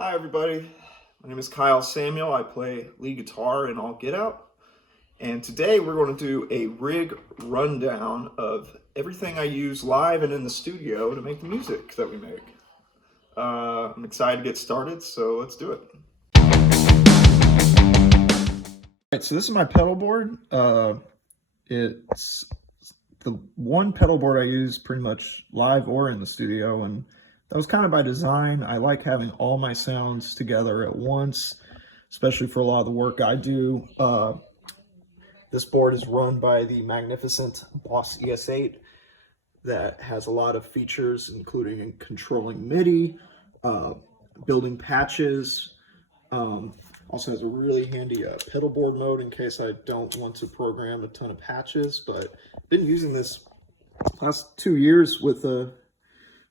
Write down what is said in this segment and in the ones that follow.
Hi everybody, my name is Kyle Samuel. I play lead guitar in All Get Out, and today we're going to do a rig rundown of everything I use live and in the studio to make the music that we make. I'm excited to get started, so let's do it. Alright, so this is my pedal board. It's the one pedal board I use pretty much live or in the studio, and that was kind of by design. I like having all my sounds together at once, especially for a lot of the work I do. This board is run by the magnificent Boss ES8 that has a lot of features, including controlling MIDI, building patches, also has a really handy pedal board mode in case I don't want to program a ton of patches, but I've been using this last 2 years with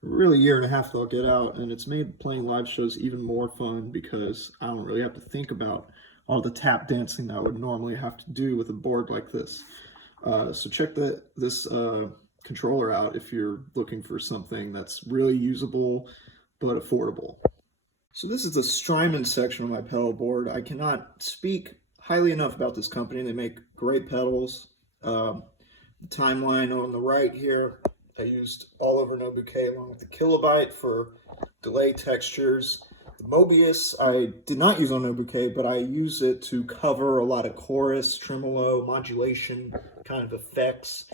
really a year and a half that I'll get out, and it's made playing live shows even more fun because I don't really have to think about all the tap dancing that I would normally have to do with a board like this. So check this controller out if you're looking for something that's really usable but affordable. So this is the Strymon section of my pedal board. I cannot speak highly enough about this company. They make great pedals. The timeline on the right here, I used all over Mkii along with the Kilobyte for delay textures. The Mobius I did not use on Mkii, but I use it to cover a lot of chorus, tremolo, modulation kind of effects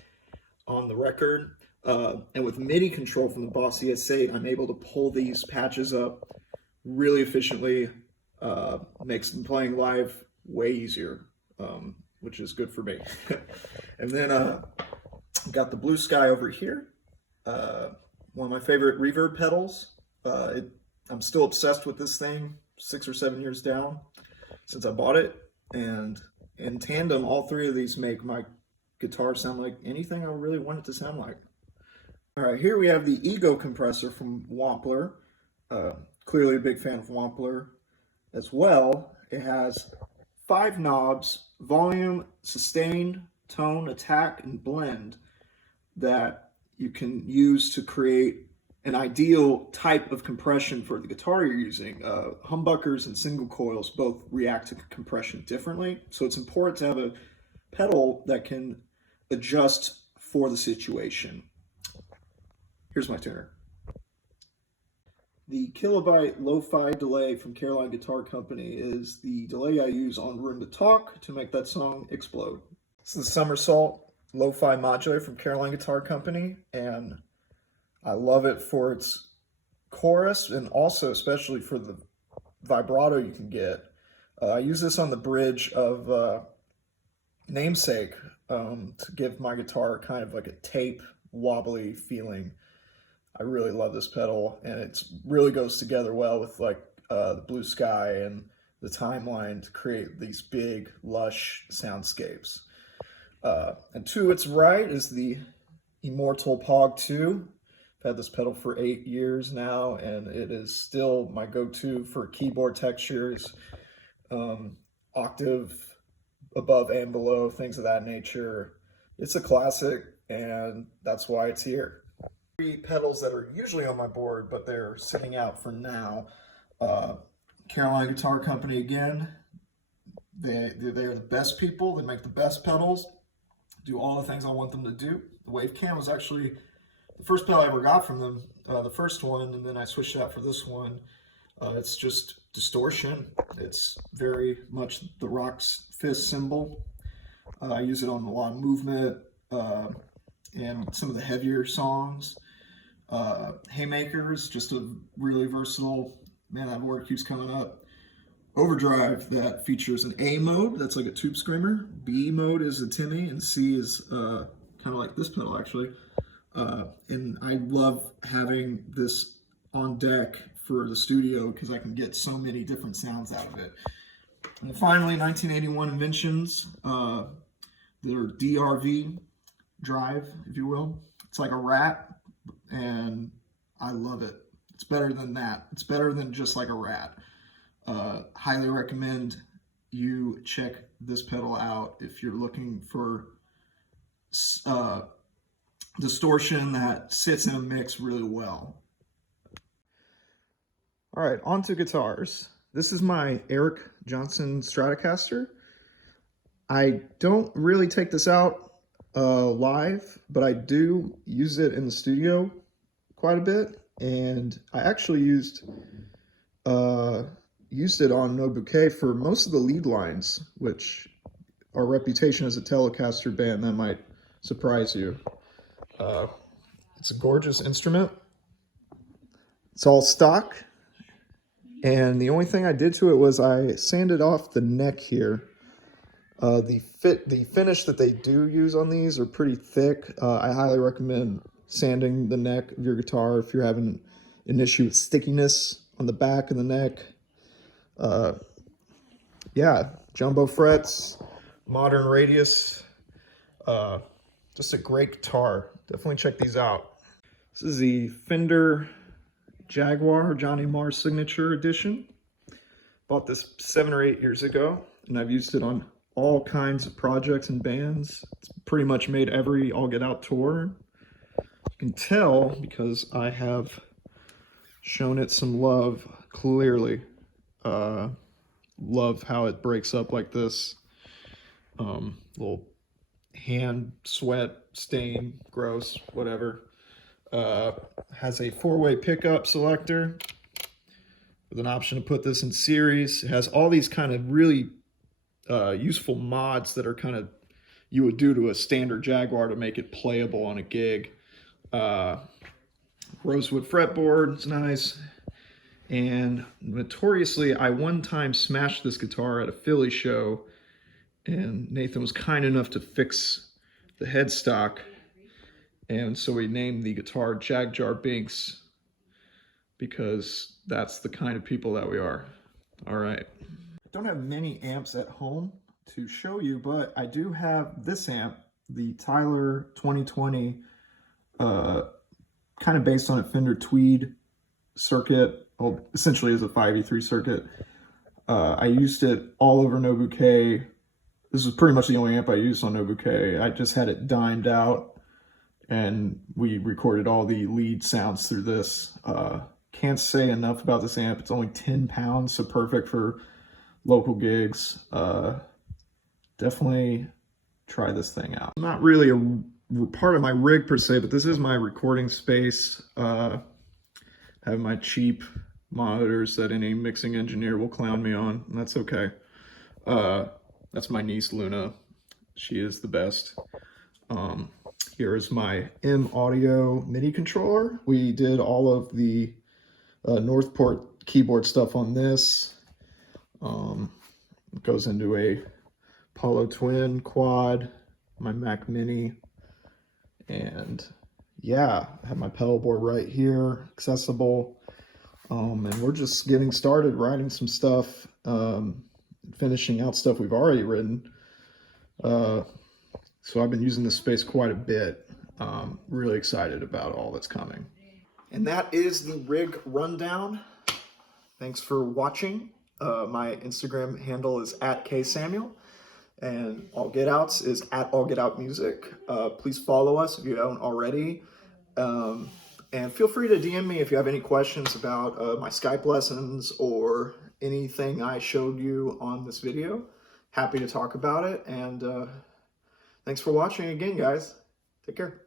on the record. And with MIDI control from the Boss ES8, I'm able to pull these patches up really efficiently. Makes playing live way easier, which is good for me. And then got the Bluesky over here. One of my favorite reverb pedals. I'm still obsessed with this thing 6 or 7 years down since I bought it, and in tandem all three of these make my guitar sound like anything I really want it to sound like. Alright, here we have the Ego compressor from Wampler. Clearly a big fan of Wampler as well. It has 5 knobs: volume, sustain, tone, attack, and blend, that you can use to create an ideal type of compression for the guitar you're using. Humbuckers and single coils both react to compression differently, so it's important to have a pedal that can adjust for the situation. Here's my tuner. The Kilobyte Lo-Fi delay from Caroline Guitar Company is the delay I use on Room to Talk to make that song explode. This is the Somersault Lo-Fi modulator from Caroline Guitar Company, and I love it for its chorus and also especially for the vibrato you can get. I use this on the bridge of Namesake to give my guitar kind of like a tape wobbly feeling. I really love this pedal, and it really goes together well with like the Bluesky and the timeline to create these big lush soundscapes. And to its right is the Immortal Pog 2. I've had this pedal for 8 years now, and it is still my go-to for keyboard textures, octave above and below, things of that nature. It's a classic, and that's why it's here. 3 pedals that are usually on my board, but they're sitting out for now. Caroline Guitar Company again. They're the best people. They make the best pedals, do all the things I want them to do. The Wave Cam was actually the first pedal I ever got from them, the first one, and then I switched it out for this one. It's just distortion. It's very much the Rock's fist symbol. I use it on a lot of movement and some of the heavier songs. Haymaker is just a really versatile, man, that word keeps coming up. Overdrive, that features an A mode, that's like a tube screamer. B mode is a Timmy, and C is kind of like this pedal actually. And I love having this on deck for the studio because I can get so many different sounds out of it. And finally, 1981 Inventions, their DRV drive, if you will. It's like a Rat, and I love it. It's better than that. It's better than just like a Rat. Highly recommend you check this pedal out if you're looking for distortion that sits in a mix really well. All right, on to guitars. This is my Eric Johnson Stratocaster. I don't really take this out live, but I do use it in the studio quite a bit. And I actually used it on No Bouquet for most of the lead lines, which our reputation as a Telecaster band, that might surprise you. It's a gorgeous instrument. It's all stock. And the only thing I did to it was I sanded off the neck here. The finish that they do use on these are pretty thick. I highly recommend sanding the neck of your guitar if you're having an issue with stickiness on the back of the neck. Yeah, jumbo frets, modern radius. Just a great guitar. Definitely check these out. This is the Fender Jaguar Johnny Marr Signature Edition. Bought this 7 or 8 years ago, and I've used it on all kinds of projects and bands. It's pretty much made every All Get Out tour. You can tell because I have shown it some love, clearly. Love how it breaks up like this. Little hand sweat stain, gross, whatever. Has a 4-way pickup selector with an option to put this in series. It has all these kind of really useful mods that are kind of you would do to a standard Jaguar to make it playable on a gig. Rosewood fretboard, it's nice. And notoriously, I one time smashed this guitar at a Philly show, and Nathan was kind enough to fix the headstock. And so we named the guitar Jaguar Binks, because that's the kind of people that we are. All right. I don't have many amps at home to show you, but I do have this amp, the Tyler 2020, kind of based on a Fender Tweed circuit. Well, essentially is a 5E3 circuit. I used it all over No Bouquet. This was pretty much the only amp I used on No Bouquet. I just had it dimed out, and we recorded all the lead sounds through this. Can't say enough about this amp. It's only 10 pounds, so perfect for local gigs. Definitely try this thing out. Not really a part of my rig per se, but this is my recording space. I have my cheap monitors that any mixing engineer will clown me on, and that's okay. That's my niece Luna. She is the best. Here is my M Audio Midi Controller. We did all of the Northport keyboard stuff on this. It goes into a Apollo Twin quad, my Mac Mini, and yeah, I have my pedalboard right here, accessible. And we're just getting started writing some stuff, finishing out stuff we've already written. So I've been using this space quite a bit. Really excited about all that's coming. And that is the rig rundown. Thanks for watching. My Instagram handle is @KSamuel, and All Get Outs is @AllGetOutMusic. Please follow us if you haven't already. And feel free to DM me if you have any questions about my Skype lessons or anything I showed you on this video. Happy to talk about it. And thanks for watching again, guys. Take care.